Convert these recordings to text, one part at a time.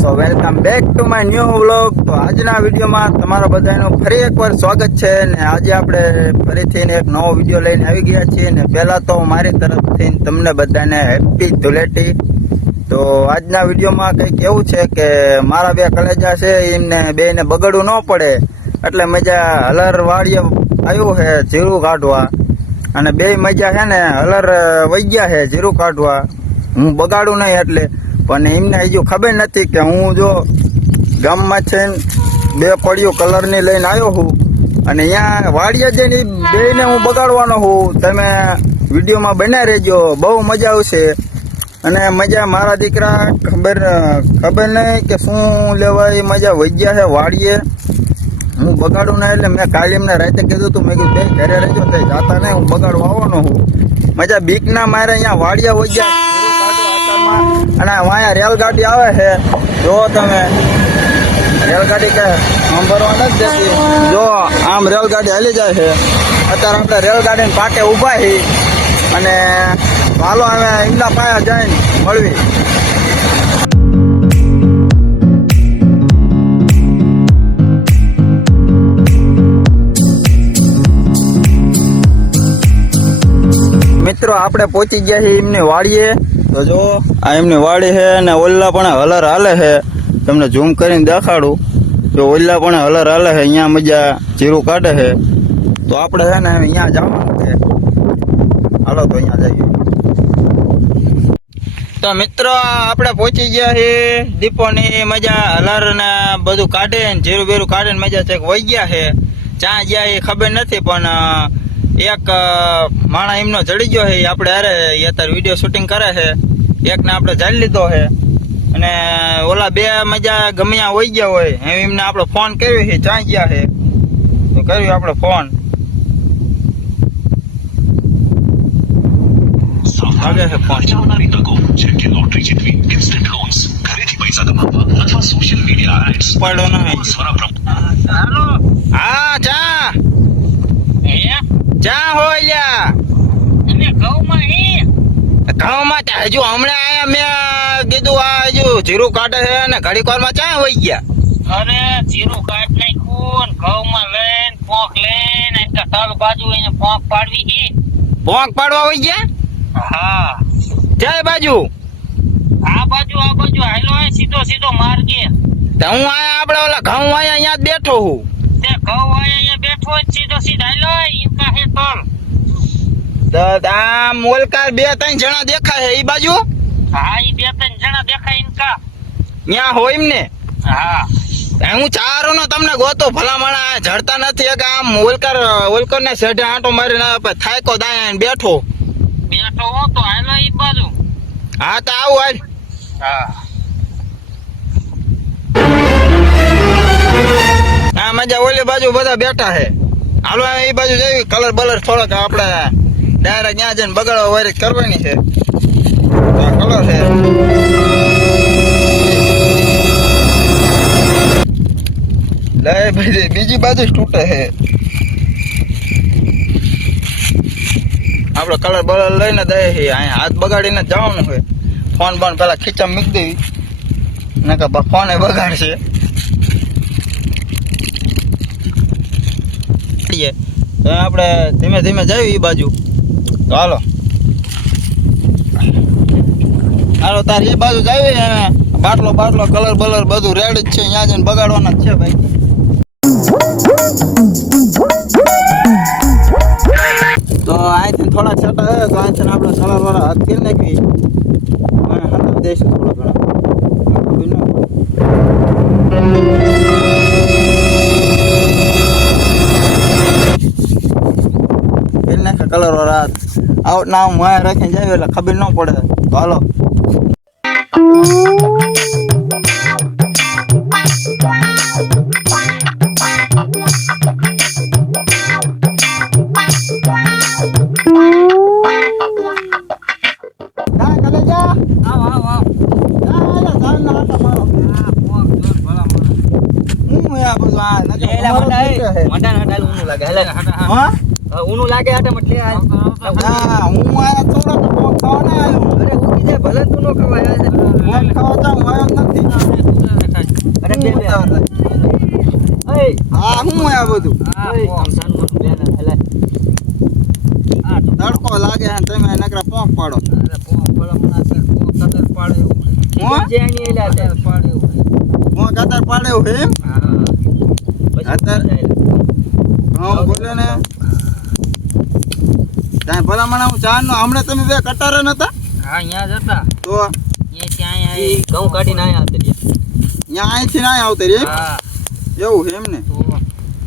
So welcome back to my new vlog. તો આજના વિડીયોમાં તમારા બધાનું ફરી એકવાર સ્વાગત છે ને આજે આપણે ફરીથી એક નવો વિડીયો લઈને આવી ગયા છીએ ને પહેલાં તો મારી તરફથી તમને બધાને હેપી ધૂળેટી. તો આજના વિડીયોમાં કંઈક એવું છે કે મારા બે કલેજા છે એમને બેને બગડવું ન પડે એટલે મજા હલર વાળીએ આવ્યું છે જીરું કાઢવા અને બે મજા છે ને હલર વહી ગયા છે જીરું કાઢવા. હું બગાડું નહીં એટલે પણ એમને હજુ ખબર નથી કે હું જો ગામમાં છે બે પડિયું કલરની લઈને આવ્યો છું અને અહીંયા વાડીએ જઈને બેને હું બગાડવાનો છું. તમે વિડીયોમાં બન્યા રહેજો, બહુ મજા આવશે. અને મજા મારા દીકરા ખબર નહીં કે શું લેવાય મજા વહી ગયા છે વાડીએ. હું બગાડું નહીં એટલે મેં કાલે એમને રાતે કીધું હતું, મેં કીધું બે ઘરે રહેજો તે જાતા નહીં, હું બગાડવા આવવાનો છું. મજા બીકના મારે અહીંયા વાડીએ વહી ગયા અને અહીંયા રેલગાડી આવે છે. જો તમે રેલગાડી કે સાંભળવા નથી દેતી, જો આમ રેલગાડી હાલી જાય છે. અત્યારે આપણે રેલગાડીને પાટે ઊભા છીએ અને હાલો અમે એમના પાયા જઈને મળવી. મિત્રો આપણે પહોંચી ગયા છીએ એમની વાડીએ. તો જો આ એમની વાડી છે અને ઓલ્લા પણ હલર હાલે છે. તમને ઝૂમ કરીને દેખાડું. જો ઓલ્લા પણ હલર હાલે છે, અહીંયા મજા જીરું કાઢે છે. તો આપણે છે ને અહીંયા જવાનું છે. હાલો તો અહીંયા જઈએ. તો મિત્રો આપણે પહોંચી ગયા છીએ દીપોની મજા હલર ને બધું કાઢે ને જીરું બીરું કાઢે ને મજા ચેક વહી ગયા છે. ક્યાં ગયા એ ખબર નથી પણ એક માણા એમનો ચડી ગયો છે. આપણે અરે અત્યારે વિડીયો શૂટિંગ કરે છે. એકને આપણે જાળી લીધો છે અને ઓલા બે મજા ગમે ત્યાં હોઈ ગયા હોય એમને આપણે ફોન કર્યો છે, ચાઈ ગયા છે. તો કર્યું આપણે ફોન. લાગે છે ફોન. લોટરી જીતવી, ઇન્સ્ટન્ટ લોન્સ, ઘરેથી પૈસા કમાવા અથવા સોશિયલ મીડિયા એડ્સ પડો નહીં. હા ચા ચા હોય લ્યા ઘઉંમાં હજુ હમણાં આયા. મેં કીધું આ હજુ જીરું કાઢે છે અને ઘડીક વારમાં ચા હોય ગયા. અરે જીરું કાઢ નાખ્યું ઘઉંમાં લઈને પોંક લઈને તળ બાજુ એને પોંક પાડવી છે. પોંક પાડવા હોય ગયા? હા. જય બાજુ આ બાજુ હાલો સીધો સીધો માર્ગે. તો હું આયા આપણે ઓલા ઘઉં આયા અહીંયા જ બેઠો હું. તે ઘઉં અહીંયા બેઠો જ સીધો સીધો હાલો ઈકા હે તળ. આમ ઓલકાર બે ત્રણ જણા દેખાય છે ઈ બાજુ. હા ઈ બે ત્રણ જણા દેખાય ઈકા ત્યાં હોય એમને. હા હું ચારો નો તમને ગોતો ભલામણા જડતા નથી કે આમ ઓલકર ને સેઢે આંટો મારીને થાયકો દાયા બેઠો હો તો હાલો ઈ બાજુ. હા તો આવું હાલ. હા હા મજા ઓલી બાજુ બધા બેઠા છે. હાલો એ બાજુ જઈ કલર બલર થોડોક આપણે ડાયરેક્ટ ત્યાં જઈને બગાડવા વારી કરવાની છે. કલર છે લે ભાઈ, બીજી બાજુ જ તૂટે છે. આપણે કલર બલર લઈને દઈએ છીએ. અહીંયા હાથ બગાડીને જવાનું છે. ફોન બોન પેલા ખીચામાં મૂકી દેવી ને કે ફોન એ બગાડશે. તો આપણે ધીમે ધીમે જઈએ એ બાજુ. તો હાલો તારે એ બાજુ જઈએ ને બાટલો કલર બલર બધું રેડ જ છે. અહીંયા જઈને બગાડવાના જ છે ભાઈ. તો અહીંથી થોડાક છટા હે તો અહીંથી આપણે સળાવાળા હાથ કરી નાખી હાથ દઈશું થોડા ઘણા. કલર વાળા આઉટ ના હું રાખીને જાય એટલે ખબર ન પડે. તો હાલો ઊનું લાગે આટે મત લે. હા હું આયા થોડા તો ખાવાના આવ્યો. અરે ઉકી જાય ભલે તું નો ખવાય. ખાવા જાઉં આવ્યો નથી. બધું હા તો તડકો લાગે છે ને તમે નકરા પોંક પાડો અરે ભલામણા છે કદર પાડે એવું હું? જેની એલા કદર પાડે એવું પોંક અત્યારે પાડે એવું છે એમ હા અત્યારે હા બોલે ને ત્યાં ભલામણ હું ચાર નો હમણાં તમે બે કટારા નતા હા અહીંયા જ હતા તો અહીંયા ત્યાં અહીંયા ઘઉં કાઢીને આયા હતા ત્યાં અહીંથી ના આવતે રે હા એવું છે એમ ને તો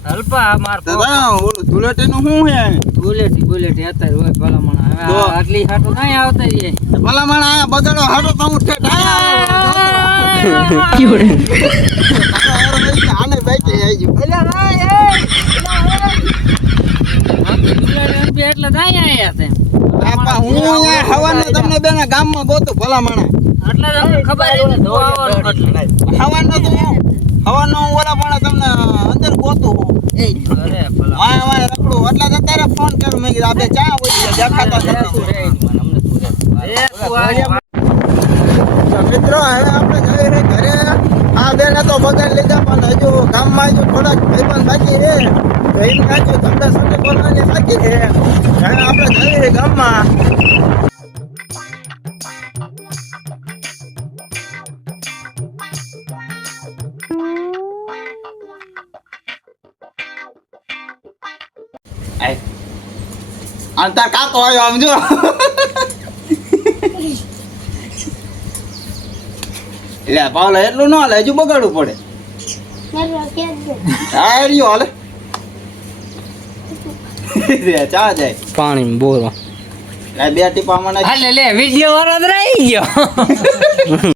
હલપા માર તો ઓલું ધુલેટીનું શું છે બુલેટી અત્યારે હોય ભલામણ હવે તો? આટલી હાટો નહીં આવતા રે ભલામણ આયા બગાડો હાટો તો હું ઠેઠ આને બાઈકે આવી ગયું એટલે નહીં આયા છે બાપા હું અહીંયા હવાને તમને બેના ગામમાં ગોતું ભલામણ એટલે જ અમને ખબર છે તું આવવાનું એટલે હવાનો તો હવાનો હું ઓલા પણ તમને અંદર ગોતું અરે ભલા વાય વાય રખડું એટલે જ અત્યારે ફોન કર્યો મેં કીધું આ બે ચા હોય દેખાતા નથી તો મિત્રો હવે આપણે જઈ રહી ઘરે આ બેને તો બગાડ લીધા પણ હજુ ગામમાં હજુ થોડાક ભાઈબંધ બાકી છે ઘરે હજુ ધંધા સાથે બોલવાની બાકી છે હવે આપણે જઈ રહી ગામમાં આ તાર કાકો આવ્યો આમ જો એટલે પાવલા એટલું ન હાલે હજુ બગાડવું પડે હા રહ્યો હાલે ચા જાય પાણી બોરો બે ટીપા મને હાલે લે વિડિયો વાળો જ રહી ગયો